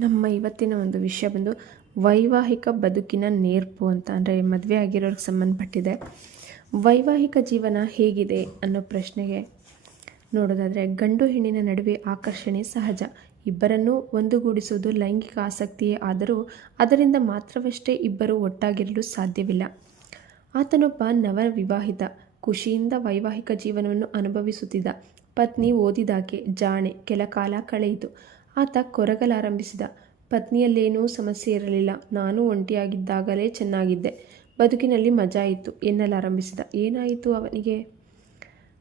ನಮ್ಮ ಇವತ್ತಿನ ಒಂದು ವಿಷಯ ಬಂದು ವೈವಾಹಿಕ ಬದುಕಿನ ನೇರ್ಪು ಅಂತ, ಅಂದರೆ ಮದುವೆ ಆಗಿರೋರಿಗೆ ಸಂಬಂಧಪಟ್ಟಿದೆ. ವೈವಾಹಿಕ ಜೀವನ ಹೇಗಿದೆ ಅನ್ನೋ ಪ್ರಶ್ನೆಗೆ ನೋಡೋದಾದರೆ, ಗಂಡು ಹೆಣ್ಣಿನ ನಡುವೆ ಆಕರ್ಷಣೆ ಸಹಜ. ಇಬ್ಬರನ್ನೂ ಒಂದುಗೂಡಿಸುವುದು ಲೈಂಗಿಕ ಆಸಕ್ತಿಯೇ ಆದರೂ ಅದರಿಂದ ಮಾತ್ರವಷ್ಟೇ ಇಬ್ಬರು ಒಟ್ಟಾಗಿರಲು ಸಾಧ್ಯವಿಲ್ಲ. ಆತನೊಬ್ಬ ನವವಿವಾಹಿತ, ಖುಷಿಯಿಂದ ವೈವಾಹಿಕ ಜೀವನವನ್ನು ಅನುಭವಿಸುತ್ತಿದ್ದ. ಪತ್ನಿ ಓದಿದಾಕೆ, ಜಾಣೆ. ಕೆಲ ಕಾಲ ಕಳೆಯಿತು. ಆತ ಕೊರಗಲಾರಂಭಿಸಿದ. ಪತ್ನಿಯಲ್ಲೇನೂ ಸಮಸ್ಯೆ ಇರಲಿಲ್ಲ. ನಾನು ಒಂಟಿಯಾಗಿದ್ದಾಗಲೇ ಚೆನ್ನಾಗಿದ್ದೆ, ಬದುಕಿನಲ್ಲಿ ಮಜಾ ಇತ್ತು ಎನ್ನಲಾರಂಭಿಸಿದ. ಏನಾಯಿತು ಅವನಿಗೆ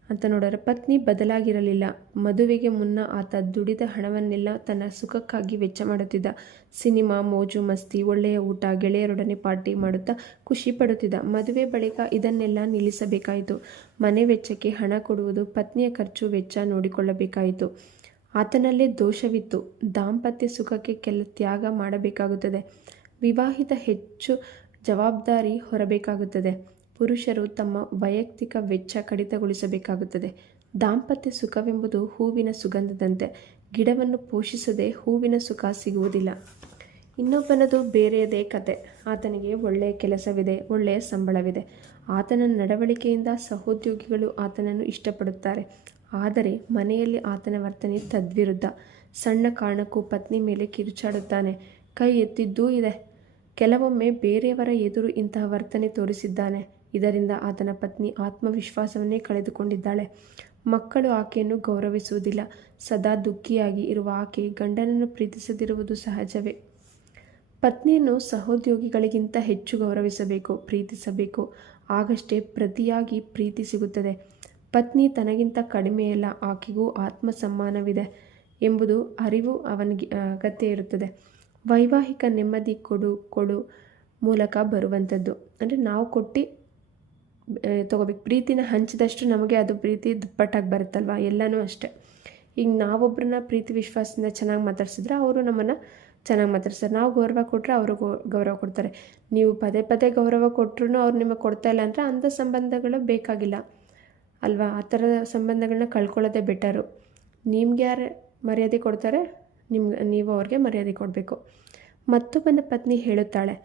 ಅಂತ ನೋಡಿದ್ರೆ, ಪತ್ನಿ ಬದಲಾಗಿರಲಿಲ್ಲ. ಮದುವೆಗೆ ಮುನ್ನ ಆತ ದುಡಿದ ಹಣವನ್ನೆಲ್ಲ ತನ್ನ ಸುಖಕ್ಕಾಗಿ ವೆಚ್ಚ ಮಾಡುತ್ತಿದ್ದ. ಸಿನಿಮಾ, ಮೋಜು ಮಸ್ತಿ, ಒಳ್ಳೆಯ ಊಟ, ಗೆಳೆಯರೊಡನೆ ಪಾರ್ಟಿ ಮಾಡುತ್ತಾ ಖುಷಿ ಪಡುತ್ತಿದ್ದ. ಮದುವೆ ಬಳಿಕ ಇದನ್ನೆಲ್ಲ ನಿಲ್ಲಿಸಬೇಕಾಯಿತು. ಮನೆ ವೆಚ್ಚಕ್ಕೆ ಹಣ ಕೊಡುವುದು, ಪತ್ನಿಯ ಖರ್ಚು ವೆಚ್ಚ ನೋಡಿಕೊಳ್ಳಬೇಕಾಯಿತು. ಆತನಲ್ಲೇ ದೋಷವಿತ್ತು. ದಾಂಪತ್ಯ ಸುಖಕ್ಕೆ ಕೆಲ ತ್ಯಾಗ ಮಾಡಬೇಕಾಗುತ್ತದೆ. ವಿವಾಹಿತ ಹೆಚ್ಚು ಜವಾಬ್ದಾರಿ ಹೊರಬೇಕಾಗುತ್ತದೆ. ಪುರುಷರು ತಮ್ಮ ವೈಯಕ್ತಿಕ ವೆಚ್ಚ ಕಡಿತಗೊಳಿಸಬೇಕಾಗುತ್ತದೆ. ದಾಂಪತ್ಯ ಸುಖವೆಂಬುದು ಹೂವಿನ ಸುಗಂಧದಂತೆ. ಗಿಡವನ್ನು ಪೋಷಿಸದೆ ಹೂವಿನ ಸುಖ ಸಿಗುವುದಿಲ್ಲ. ಇನ್ನೊಬ್ಬನದು ಬೇರೆಯದೇ ಕತೆ. ಆತನಿಗೆ ಒಳ್ಳೆಯ ಕೆಲಸವಿದೆ, ಒಳ್ಳೆಯ ಸಂಬಳವಿದೆ. ಆತನ ನಡವಳಿಕೆಯಿಂದ ಸಹೋದ್ಯೋಗಿಗಳು ಆತನನ್ನು ಇಷ್ಟಪಡುತ್ತಾರೆ. ಆದರೆ ಮನೆಯಲ್ಲಿ ಆತನ ವರ್ತನೆ ತದ್ವಿರುದ್ಧ. ಸಣ್ಣ ಕಾರಣಕ್ಕೂ ಪತ್ನಿ ಮೇಲೆ ಕಿರುಚಾಡುತ್ತಾನೆ. ಕೈ ಎತ್ತಿದ್ದೂ ಇದೆ. ಕೆಲವೊಮ್ಮೆ ಬೇರೆಯವರ ಎದುರು ಇಂತಹ ವರ್ತನೆ ತೋರಿಸಿದ್ದಾನೆ. ಇದರಿಂದ ಆತನ ಪತ್ನಿ ಆತ್ಮವಿಶ್ವಾಸವನ್ನೇ ಕಳೆದುಕೊಂಡಿದ್ದಾಳೆ. ಮಕ್ಕಳು ಆಕೆಯನ್ನು ಗೌರವಿಸುವುದಿಲ್ಲ. ಸದಾ ದುಃಖಿಯಾಗಿ ಇರುವ ಆಕೆ ಗಂಡನನ್ನು ಪ್ರೀತಿಸದಿರುವುದು ಸಹಜವೇ. ಪತ್ನಿಯನ್ನು ಸಹೋದ್ಯೋಗಿಗಳಿಗಿಂತ ಹೆಚ್ಚು ಗೌರವಿಸಬೇಕು, ಪ್ರೀತಿಸಬೇಕು. ಆಗಷ್ಟೇ ಪ್ರತಿಯಾಗಿ ಪ್ರೀತಿ ಸಿಗುತ್ತದೆ. ಪತ್ನಿ ತನಗಿಂತ ಕಡಿಮೆಯಲ್ಲ, ಆಕೆಗೂ ಆತ್ಮಸಮ್ಮಾನವಿದೆ ಎಂಬುದು ಅರಿವು ಅವನಿಗೆ ಅಗತ್ಯ ಇರುತ್ತದೆ. ವೈವಾಹಿಕ ನೆಮ್ಮದಿ ಕೊಡು ಮೂಲಕ ಬರುವಂಥದ್ದು. ಅಂದರೆ ನಾವು ಕೊಟ್ಟು ತಗೋಬೇಕು. ಪ್ರೀತಿನ ಹಂಚಿದಷ್ಟು ನಮಗೆ ಅದು ಪ್ರೀತಿ ದುಪ್ಪಟ್ಟಾಗಿ ಬರುತ್ತಲ್ವ. ಎಲ್ಲನೂ ಅಷ್ಟೆ. ಈಗ ನಾವೊಬ್ಬರನ್ನ ಪ್ರೀತಿ ವಿಶ್ವಾಸದಿಂದ ಚೆನ್ನಾಗಿ ಮಾತಾಡ್ಸಿದ್ರೆ ಅವರು ನಮ್ಮನ್ನು ಚೆನ್ನಾಗಿ ಮಾತಾಡ್ತಾರೆ. ನಾವು ಗೌರವ ಕೊಟ್ಟರೆ ಅವರು ಗೌರವ ಕೊಡ್ತಾರೆ. ನೀವು ಪದೇ ಪದೇ ಗೌರವ ಕೊಟ್ಟರು ಅವ್ರು ನಿಮಗೆ ಕೊಡ್ತಾ ಇಲ್ಲ ಅಂದರೆ ಅಂಥ ಸಂಬಂಧಗಳು ಬೇಕಾಗಿಲ್ಲ ಅಲ್ವಾ. ಆ ಥರದ ಸಂಬಂಧಗಳನ್ನ ಕಳ್ಕೊಳ್ಳೋದೇ ಬೆಟರು. ನಿಮ್ಗೆ ಯಾರು ಮರ್ಯಾದೆ ಕೊಡ್ತಾರೆ, ನೀವು ಅವ್ರಿಗೆ ಮರ್ಯಾದೆ ಕೊಡಬೇಕು. ಮತ್ತೊಬ್ಬನ ಪತ್ನಿ ಹೇಳುತ್ತಾಳೆ,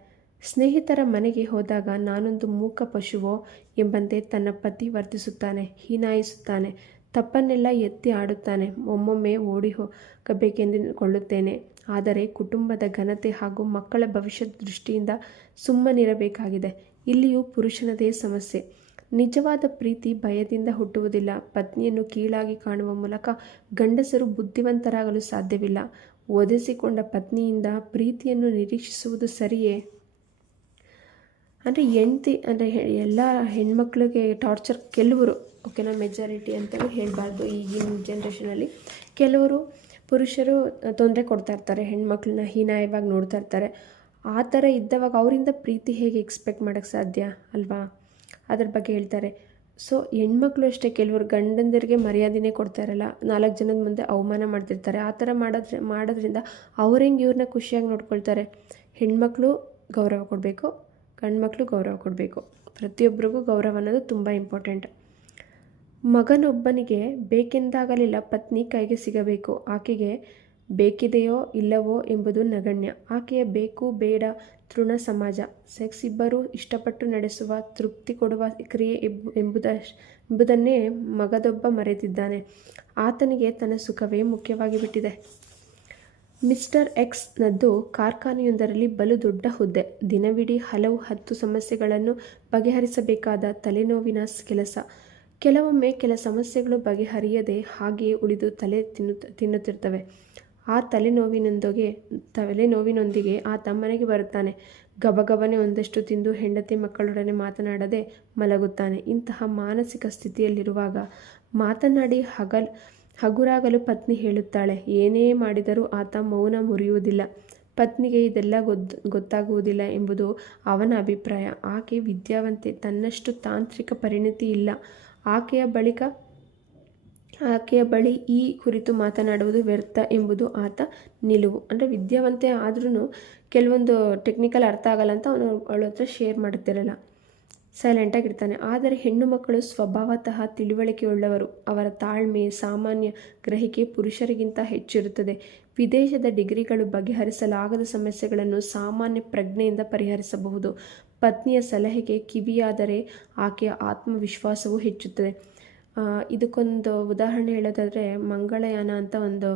ಸ್ನೇಹಿತರ ಮನೆಗೆ ಹೋದಾಗ ನಾನೊಂದು ಮೂಕ ಪಶುವೋ ಎಂಬಂತೆ ತನ್ನ ಪತಿ ವರ್ತಿಸುತ್ತಾನೆ, ಹೀನಾಯಿಸುತ್ತಾನೆ. ತಪ್ಪನ್ನೆಲ್ಲ ಎತ್ತಿ ಆಡುತ್ತಾನೆ. ಒಮ್ಮೊಮ್ಮೆ ಓಡಿ ಹೋಗಬೇಕೆಂದುಕೊಳ್ಳುತ್ತೇನೆ. ಆದರೆ ಕುಟುಂಬದ ಘನತೆ ಹಾಗೂ ಮಕ್ಕಳ ಭವಿಷ್ಯದ ದೃಷ್ಟಿಯಿಂದ ಸುಮ್ಮನಿರಬೇಕಾಗಿದೆ. ಇಲ್ಲಿಯೂ ಪುರುಷನದೇ ಸಮಸ್ಯೆ. ನಿಜವಾದ ಪ್ರೀತಿ ಭಯದಿಂದ ಹುಟ್ಟುವುದಿಲ್ಲ. ಪತ್ನಿಯನ್ನು ಕೀಳಾಗಿ ಕಾಣುವ ಮೂಲಕ ಗಂಡಸರು ಬುದ್ಧಿವಂತರಾಗಲು ಸಾಧ್ಯವಿಲ್ಲ. ಒದೆಸಿಕೊಂಡ ಪತ್ನಿಯಿಂದ ಪ್ರೀತಿಯನ್ನು ನಿರೀಕ್ಷಿಸುವುದು ಸರಿಯೇ? ಅಂದರೆ ಅಂದರೆ ಎಲ್ಲ ಹೆಣ್ಮಕ್ಳಿಗೆ ಟಾರ್ಚರ್ ಕೆಲವರು, ಓಕೆನಾ, ಮೆಜಾರಿಟಿ ಅಂತಲೂ ಹೇಳಬಾರ್ದು. ಈಗಿನ ಜನ್ರೇಷನಲ್ಲಿ ಕೆಲವರು ಪುರುಷರು ತೊಂದರೆ ಕೊಡ್ತಾ ಇರ್ತಾರೆ, ಹೆಣ್ಮಕ್ಳನ್ನ ಹೀನಾಯವಾಗಿ ನೋಡ್ತಾ ಇರ್ತಾರೆ. ಆ ಥರ ಇದ್ದವಾಗ ಅವರಿಂದ ಪ್ರೀತಿ ಹೇಗೆ ಎಕ್ಸ್ಪೆಕ್ಟ್ ಮಾಡೋಕ್ಕೆ ಸಾಧ್ಯ ಅಲ್ವಾ? ಅದ್ರ ಬಗ್ಗೆ ಹೇಳ್ತಾರೆ. ಸೊ ಹೆಣ್ಮಕ್ಳು ಅಷ್ಟೇ, ಕೆಲವರು ಗಂಡಂದಿರಿಗೆ ಮರ್ಯಾದೆನೇ ಕೊಡ್ತಾ ಇರಲ್ಲ, 4 ಜನದ ಮುಂದೆ ಅವಮಾನ ಮಾಡ್ತಿರ್ತಾರೆ. ಆ ಥರ ಮಾಡೋದ್ರಿಂದ ಅವ್ರು ಹೆಂಗೆ ಇವ್ರನ್ನ ಖುಷಿಯಾಗಿ ನೋಡ್ಕೊಳ್ತಾರೆ. ಹೆಣ್ಮಕ್ಳು ಗೌರವ ಕೊಡಬೇಕು, ಗಂಡ್ಮಕ್ಳು ಗೌರವ ಕೊಡಬೇಕು. ಪ್ರತಿಯೊಬ್ಬರಿಗೂ ಗೌರವ ಅನ್ನೋದು ತುಂಬ ಇಂಪಾರ್ಟೆಂಟ್. ಮಗನೊಬ್ಬನಿಗೆ ಬೇಕೆಂದಾಗಲಿಲ್ಲ ಪತ್ನಿ ಕೈಗೆ ಸಿಗಬೇಕು. ಆಕೆಗೆ ಬೇಕಿದೆಯೋ ಇಲ್ಲವೋ ಎಂಬುದು ನಗಣ್ಯ. ಆಕೆಯ ಬೇಕು ಬೇಡ ತೃಣ ಸಮಾಜ. ಸೆಕ್ಸ್ ಇಬ್ಬರೂ ಇಷ್ಟಪಟ್ಟು ನಡೆಸುವ, ತೃಪ್ತಿ ಕೊಡುವ ಕ್ರಿಯೆ ಎಂಬುದನ್ನೇ ಮಗದೊಬ್ಬ ಮರೆತಿದ್ದಾನೆ. ಆತನಿಗೆ ತನ್ನ ಸುಖವೇ ಮುಖ್ಯವಾಗಿ ಬಿಟ್ಟಿದೆ. ಮಿಸ್ಟರ್ ಎಕ್ಸ್ ನದ್ದು ಕಾರ್ಖಾನೆಯೊಂದರಲ್ಲಿ ಬಲು ದೊಡ್ಡ ಹುದ್ದೆ. ದಿನವಿಡೀ ಹಲವು 10 ಸಮಸ್ಯೆಗಳನ್ನು ಬಗೆಹರಿಸಬೇಕಾದ ತಲೆನೋವಿನ ಕೆಲಸ. ಕೆಲವೊಮ್ಮೆ ಕೆಲ ಸಮಸ್ಯೆಗಳು ಬಗೆಹರಿಯದೆ ಹಾಗೆಯೇ ಉಳಿದು ತಲೆ ತಿನ್ನುತ್ತಿರ್ತವೆ. ಆ ತಲೆನೋವಿನೊಂದಿಗೆ ಆತ ಮನೆಗೆ ಬರುತ್ತಾನೆ. ಗಬಗಬನೆ ಒಂದಷ್ಟು ತಿಂದು ಹೆಂಡತಿ ಮಕ್ಕಳೊಡನೆ ಮಾತನಾಡದೆ ಮಲಗುತ್ತಾನೆ. ಇಂತಹ ಮಾನಸಿಕ ಸ್ಥಿತಿಯಲ್ಲಿರುವಾಗ ಮಾತನಾಡಿ ಹಗುರಾಗಲು ಪತ್ನಿ ಹೇಳುತ್ತಾಳೆ. ಏನೇ ಮಾಡಿದರೂ ಆತ ಮೌನ ಮುರಿಯುವುದಿಲ್ಲ. ಪತ್ನಿಗೆ ಇದೆಲ್ಲ ಗೊತ್ತಾಗುವುದಿಲ್ಲ ಎಂಬುದು ಅವನ ಅಭಿಪ್ರಾಯ. ಆಕೆ ವಿದ್ಯಾವಂತೆ, ತನ್ನಷ್ಟು ತಾಂತ್ರಿಕ ಪರಿಣತಿ ಇಲ್ಲ. ಆಕೆಯ ಬಳಿ ಈ ಕುರಿತು ಮಾತನಾಡುವುದು ವ್ಯರ್ಥ ಎಂಬುದು ಆತ ನಿಲುವು. ಅಂದರೆ ವಿದ್ಯಾವಂತೆ ಆದ್ರೂ ಕೆಲವೊಂದು ಟೆಕ್ನಿಕಲ್ ಅರ್ಥ ಆಗಲ್ಲ ಅಂತ ಅವಳ ಹತ್ರ ಶೇರ್ ಮಾಡುತ್ತಿರಲ್ಲ, ಸೈಲೆಂಟಾಗಿರ್ತಾನೆ. ಆದರೆ ಹೆಣ್ಣು ಮಕ್ಕಳು ಸ್ವಭಾವತಃ ತಿಳುವಳಿಕೆಯುಳ್ಳವರು. ಅವರ ತಾಳ್ಮೆ, ಸಾಮಾನ್ಯ ಗ್ರಹಿಕೆ ಪುರುಷರಿಗಿಂತ ಹೆಚ್ಚಿರುತ್ತದೆ. ವಿದೇಶದ ಡಿಗ್ರಿಗಳು ಬಗೆಹರಿಸಲಾಗದ ಸಮಸ್ಯೆಗಳನ್ನು ಸಾಮಾನ್ಯ ಪ್ರಜ್ಞೆಯಿಂದ ಪರಿಹರಿಸಬಹುದು. ಪತ್ನಿಯ ಸಲಹೆಗೆ ಕಿವಿಯಾದರೆ ಆಕೆಯ ಆತ್ಮವಿಶ್ವಾಸವೂ ಹೆಚ್ಚುತ್ತದೆ. ಇದಕ್ಕೊಂದು ಉದಾಹರಣೆ ಹೇಳೋದಾದರೆ ಮಂಗಳಯಾನ ಅಂತ ಒಂದು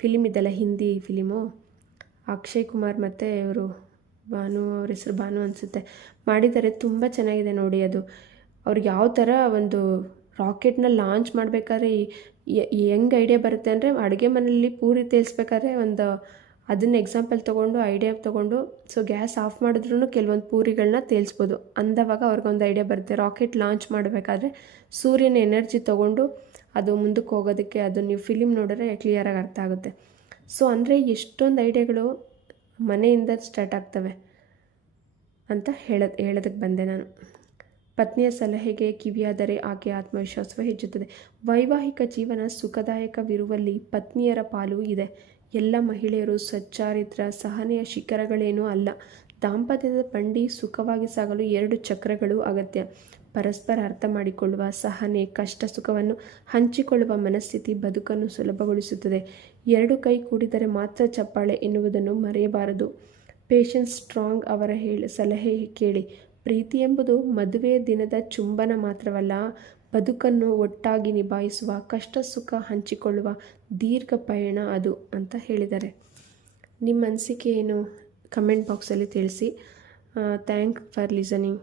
ಫಿಲಿಮ್ ಇದೆಲ್ಲ, ಹಿಂದಿ ಫಿಲಿಮು. ಅಕ್ಷಯ್ ಕುಮಾರ್ ಮತ್ತು ಇವರು ಅವ್ರ ಹೆಸರು ಭಾನು ಅನಿಸುತ್ತೆ, ಮಾಡಿದ್ದಾರೆ. ತುಂಬ ಚೆನ್ನಾಗಿದೆ ನೋಡಿ ಅದು. ಅವ್ರಿಗೆ ಯಾವ ಥರ ಒಂದು ರಾಕೆಟ್ನ ಲಾಂಚ್ ಮಾಡಬೇಕಾದ್ರೆ ಹೆಂಗೆ ಐಡಿಯಾ ಬರುತ್ತೆ ಅಂದರೆ, ಅಡುಗೆ ಮನೆಯಲ್ಲಿ ಪೂರಿ ತೇಲ್ಸ್ಬೇಕಾದ್ರೆ ಅದನ್ನು ಎಕ್ಸಾಂಪಲ್ ತೊಗೊಂಡು ಐಡಿಯಾ ತೊಗೊಂಡು, ಸೊ ಗ್ಯಾಸ್ ಆಫ್ ಮಾಡಿದ್ರೂ ಕೆಲವೊಂದು ಪೂರಿಗಳನ್ನ ತೇಲ್ಸ್ಬೋದು. ಅಂದವಾಗ ಅವ್ರಿಗೊಂದು ಐಡಿಯಾ ಬರುತ್ತೆ. ರಾಕೆಟ್ ಲಾಂಚ್ ಮಾಡಬೇಕಾದ್ರೆ ಸೂರ್ಯನ ಎನರ್ಜಿ ತೊಗೊಂಡು ಅದು ಮುಂದಕ್ಕೆ ಹೋಗೋದಕ್ಕೆ, ಅದು ನೀವು ಫಿಲಿಮ್ ನೋಡಿದ್ರೆ ಕ್ಲಿಯರಾಗಿ ಅರ್ಥ ಆಗುತ್ತೆ. ಸೊ ಅಂದರೆ ಎಷ್ಟೊಂದು ಐಡಿಯಾಗಳು ಮನೆಯಿಂದ ಸ್ಟಾರ್ಟ್ ಆಗ್ತವೆ ಅಂತ ಹೇಳೋದಕ್ಕೆ ಬಂದೆ ನಾನು. ಪತ್ನಿಯ ಸಲಹೆಗೆ ಕಿವಿಯಾದರೆ ಆಕೆಯ ಆತ್ಮವಿಶ್ವಾಸವೂ ಹೆಚ್ಚುತ್ತದೆ. ವೈವಾಹಿಕ ಜೀವನ ಸುಖದಾಯಕವಿರುವಲ್ಲಿ ಪತ್ನಿಯರ ಪಾಲು ಇದೆ. ಎಲ್ಲ ಮಹಿಳೆಯರು ಸಚ್ಚಾರಿತ್ರ ಸಹನೆಯ ಶಿಖರಗಳೇನೂ ಅಲ್ಲ. ದಾಂಪತ್ಯದ ಬಂಡಿ ಸುಖವಾಗಿ ಸಾಗಲು 2 ಚಕ್ರಗಳು ಅಗತ್ಯ. ಪರಸ್ಪರ ಅರ್ಥ ಮಾಡಿಕೊಳ್ಳುವ ಸಹನೆ, ಕಷ್ಟ ಸುಖವನ್ನು ಹಂಚಿಕೊಳ್ಳುವ ಮನಸ್ಥಿತಿ ಬದುಕನ್ನು ಸುಲಭಗೊಳಿಸುತ್ತದೆ. 2 ಕೈ ಕೂಡಿದರೆ ಮಾತ್ರ ಚಪ್ಪಾಳೆ ಎನ್ನುವುದನ್ನು ಮರೆಯಬಾರದು. ಪೇಷನ್ಸ್ ಸ್ಟ್ರಾಂಗ್ ಅವರ ಸಲಹೆ ಕೇಳಿ. ಪ್ರೀತಿ ಎಂಬುದು ಮದುವೆಯ ದಿನದ ಚುಂಬನ ಮಾತ್ರವಲ್ಲ, ಬದುಕನ್ನು ಒಟ್ಟಾಗಿ ನಿಭಾಯಿಸುವ, ಕಷ್ಟ ಸುಖ ಹಂಚಿಕೊಳ್ಳುವ ದೀರ್ಘ ಪಯಣ ಅದು ಅಂತ ಹೇಳಿದ್ದಾರೆ. ನಿಮ್ಮ ಅನಿಸಿಕೆ ಏನು? ಕಮೆಂಟ್ ಬಾಕ್ಸಲ್ಲಿ ತಿಳಿಸಿ. Thank for listening.